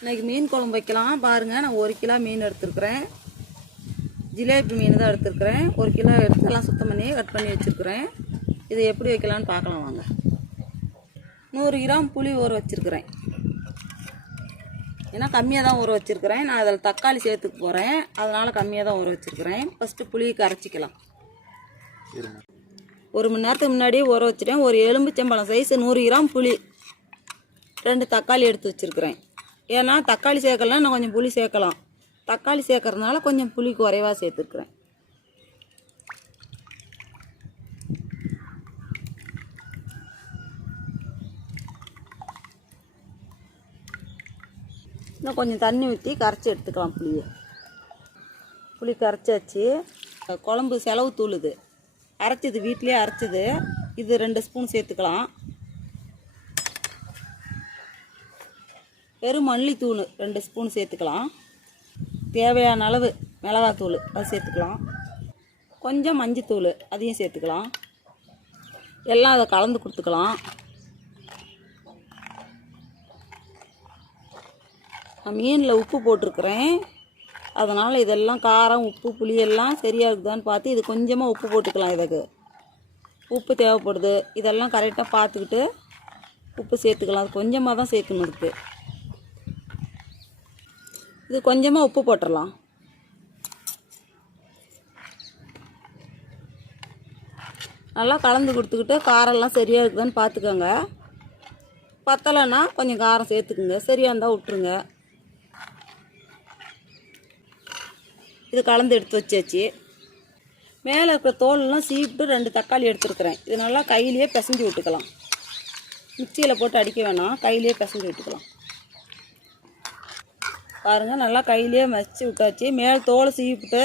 இன்னைக்கு மீன் குழம்பு வைக்கலாம். பாருங்கள் நான் ஒரு கிலோ மீன் எடுத்துருக்குறேன். ஜிலேபி மீன் தான் எடுத்துருக்குறேன். ஒரு கிலோ எடுத்து எல்லாம் சுத்தம் பண்ணி கட் பண்ணி வச்சுருக்குறேன். இதை எப்படி வைக்கலாம்னு பார்க்கலாம் வாங்க. நூறு கிராம் புளி ஊற வச்சுருக்குறேன். ஏன்னா கம்மியாக தான் ஊற வச்சுருக்குறேன். நான் அதில் தக்காளி சேர்த்துக்க போகிறேன் அதனால் கம்மியாக தான் ஊற வச்சுருக்குறேன். ஃபஸ்ட்டு புளியை கரைச்சிக்கலாம். ஒரு மணி நேரத்துக்கு முன்னாடியே ஊற வச்சுட்டேன். ஒரு எலும்புச்சம்பழம் சைஸ் நூறு கிராம் புளி. ரெண்டு தக்காளி எடுத்து வச்சுருக்கிறேன். ஏன்னா தக்காளி சேர்க்கலாம் இன்னும் கொஞ்சம் புளி சேர்க்கலாம். தக்காளி சேர்க்கறதுனால கொஞ்சம் புளி குறைவாக சேர்த்துருக்குறேன். இன்னும் கொஞ்சம் தண்ணி ஊற்றி கரைச்சி எடுத்துக்கலாம் புளியை. புளி கரைச்சாச்சு. குழம்பு செலவு தூளுது. அரைச்சிது அரைச்சது வீட்டிலே அரைச்சது. இது ரெண்டு ஸ்பூன் சேர்த்துக்கலாம். வெறும் மல்லித்தூள் ரெண்டு ஸ்பூன் சேர்த்துக்கலாம். தேவையான அளவு மிளகாத்தூள் அது சேர்த்துக்கலாம். கொஞ்சம் மஞ்சத்தூள் அதையும் சேர்த்துக்கலாம். எல்லாம் அதை கலந்து கொடுத்துக்கலாம். நான் மீனில் உப்பு போட்டிருக்கிறேன். அதனால் இதெல்லாம் காரம் உப்பு புளி எல்லாம் சரியாக இருக்குதான்னு பார்த்து இது கொஞ்சமாக உப்பு போட்டுக்கலாம் இதுக்கு. உப்பு தேவைப்படுது. இதெல்லாம் கரெக்டாக பார்த்துக்கிட்டு உப்பு சேர்த்துக்கலாம். அது கொஞ்சமாக தான் சேர்க்கணும் இருக்குது இது கொஞ்சமாக உப்பு போட்டுடலாம் நல்லா கலந்து கொடுத்துக்கிட்டு காரம்லாம் சரியாக இருக்குதான்னு பார்த்துக்கோங்க. பத்தலைன்னா கொஞ்சம் காரம் சேர்த்துக்குங்க. சரியாக இருந்தால் விட்ருங்க இது கலந்து எடுத்து வச்சாச்சு. மேலே இருக்கிற தோலெல்லாம் சீவிட்டு ரெண்டு தக்காளி எடுத்துருக்குறேன். இது நல்லா கையிலேயே பிசைஞ்சு விட்டுக்கலாம். மிக்சியில் போட்டு அடிக்க வேணாம். கையிலேயே பிசைஞ்சு விட்டுக்கலாம். பாருங்கள் நல்லா கையிலேயே மசிச்சு விட்டாச்சு. மேல் தோலை சீவிட்டு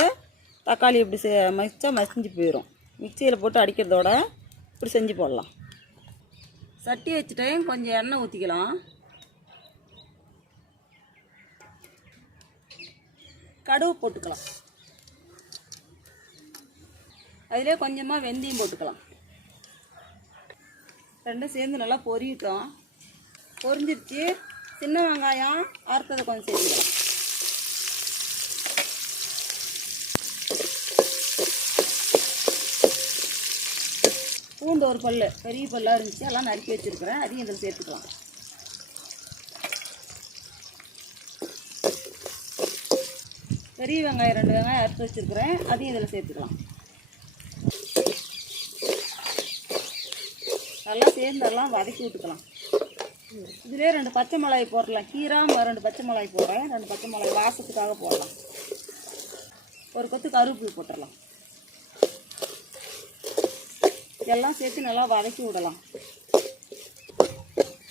தக்காளி இப்படி செ மசித்தா மசிஞ்சு போயிடும் மிக்சியில் போட்டு அடிக்கிறதோட இப்படி செஞ்சு போடலாம். சட்டி வச்சுட்டேன் கொஞ்சம் எண்ணெய் ஊற்றிக்கலாம் கடுகு போட்டுக்கலாம். அதிலே கொஞ்சமாக வெந்தயம் போட்டுக்கலாம். ரெண்டும் சேர்ந்து நல்லா பொரியட்டும் பொரிஞ்சிருச்சு. சின்ன வெங்காயம் அறுத்ததை கொஞ்சம் சேர்த்துக்கலாம் பூண்டு ஒரு பல்லு பெரிய பல்லாக இருந்துச்சு எல்லாம் நறுக்கி வச்சுருக்கிறேன். அதையும் இதில் சேர்த்துக்கலாம். பெரிய வெங்காயம் ரெண்டு வெங்காயம் அறுத்து வச்சுருக்கிறேன். அதையும் இதில் சேர்த்துக்கலாம். நல்லா சேர்ந்தெல்லாம் வதக்கி விட்டுக்கலாம். இதுலேயே ரெண்டு பச்சை மிளகாய் போடலாம். கீராம ரெண்டு பச்சை மிளகாய் போடுறேன். ரெண்டு பச்சை மிளகாய் வாசத்துக்காக போடலாம். ஒரு கொத்து கருவேப்பிலை போட்டுடலாம். எல்லாம் சேர்த்து நல்லா வதக்கி விடலாம்.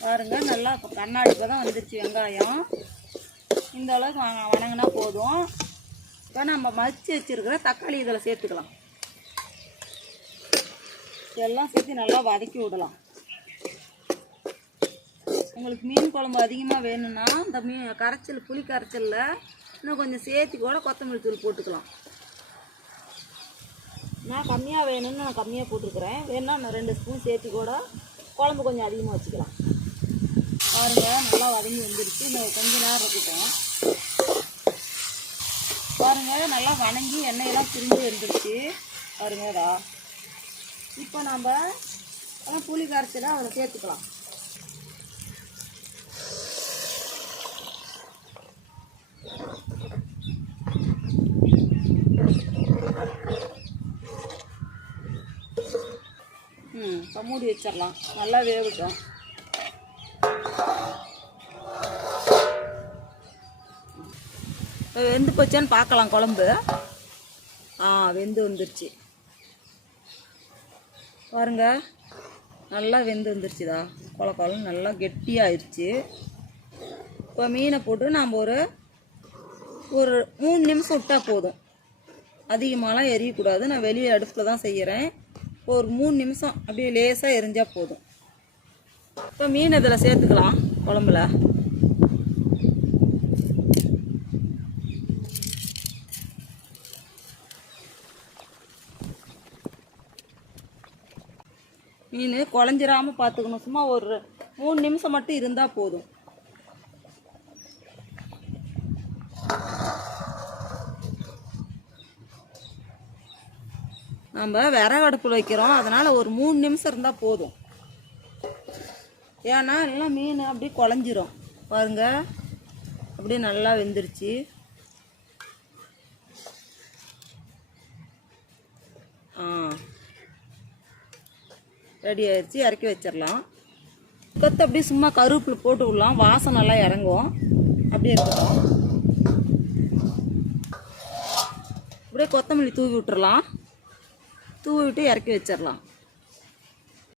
பாருங்க நல்லா இப்போ கண்ணாடி இப்போ தான் வந்துருச்சு வெங்காயம். இந்த அளவுக்கு வணங்கினா போதும். இப்போ நம்ம மதிச்சு வச்சிருக்கிற தக்காளி இதில் சேர்த்துக்கலாம். எல்லாம் சேர்த்து நல்லா வதக்கி விடலாம். உங்களுக்கு மீன் குழம்பு அதிகமாக வேணும்னா இந்த மீன் கரைச்சல் புளி கரைச்சலில் இன்னும் கொஞ்சம் சேர்த்து கூட கொத்தமல்லி தூள் போட்டுக்கலாம். நான் கம்மியாக வேணும்னு நான் கம்மியாக போட்டுருக்குறேன். வேணும்னா நான் ரெண்டு ஸ்பூன் சேர்த்து கூட குழம்பு கொஞ்சம் அதிகமாக வச்சுக்கலாம். பாருங்கள் நல்லா வதங்கி வந்துருச்சு. இன்னும் கொஞ்ச நேரம் இருக்கட்டும் பாருங்க நல்லா வணங்கி எண்ணெயெல்லாம் திரும்பி வந்துருச்சு. பாருங்கடா இப்போ நாம் அதான் புளி தான் அதில் சேர்த்துக்கலாம் ம் இப்போ மூடி வச்சிடலாம் நல்லா வேகட்டும். இப்போ வெந்து போச்சான்னு பார்க்கலாம் குழம்பு. ஆ வெந்து வந்துருச்சு. பாருங்க நல்லா வெந்து வந்துருச்சுதா கொல நல்லா கெட்டியாயிருச்சு. இப்போ மீனை போட்டு நாம் ஒரு ஒரு மூணு நிமிஷம் விட்டால் போதும். அதிகமாகலாம் எரியக்கூடாது. நான் வெளியே அடுப்பில் தான் செய்கிறேன் ஒரு மூணு நிமிஷம் அப்படியே லேசாக எரிஞ்சால் போதும். இப்போ மீன் இதில் சேர்த்துக்கலாம் குழம்புல. மீன் குழஞ்சிராம பார்த்துக்கணும் சும்மா ஒரு மூணு நிமிஷம் மட்டும் இருந்தால் போதும். நம்ம விறகு அடுப்பில் வைக்கிறோம். அதனால் ஒரு மூணு நிமிஷம் இருந்தால் போதும். ஏன்னா எல்லாம் மீன் அப்படியே குழஞ்சிரும். பாருங்க. அப்படியே நல்லா வெந்துருச்சு. ஆ. ரெடி ஆயிடுச்சு இறக்கி வச்சிடலாம். கொத்து அப்படியே சும்மா கருவேப்பில் போட்டு விடலாம். வாசம் நல்லா இறங்கும். அப்படியே இருக்கட்டும். அப்படியே கொத்தமல்லி தூவி விட்டுறலாம். தூவி விட்டு இறக்கி வச்சிடலாம்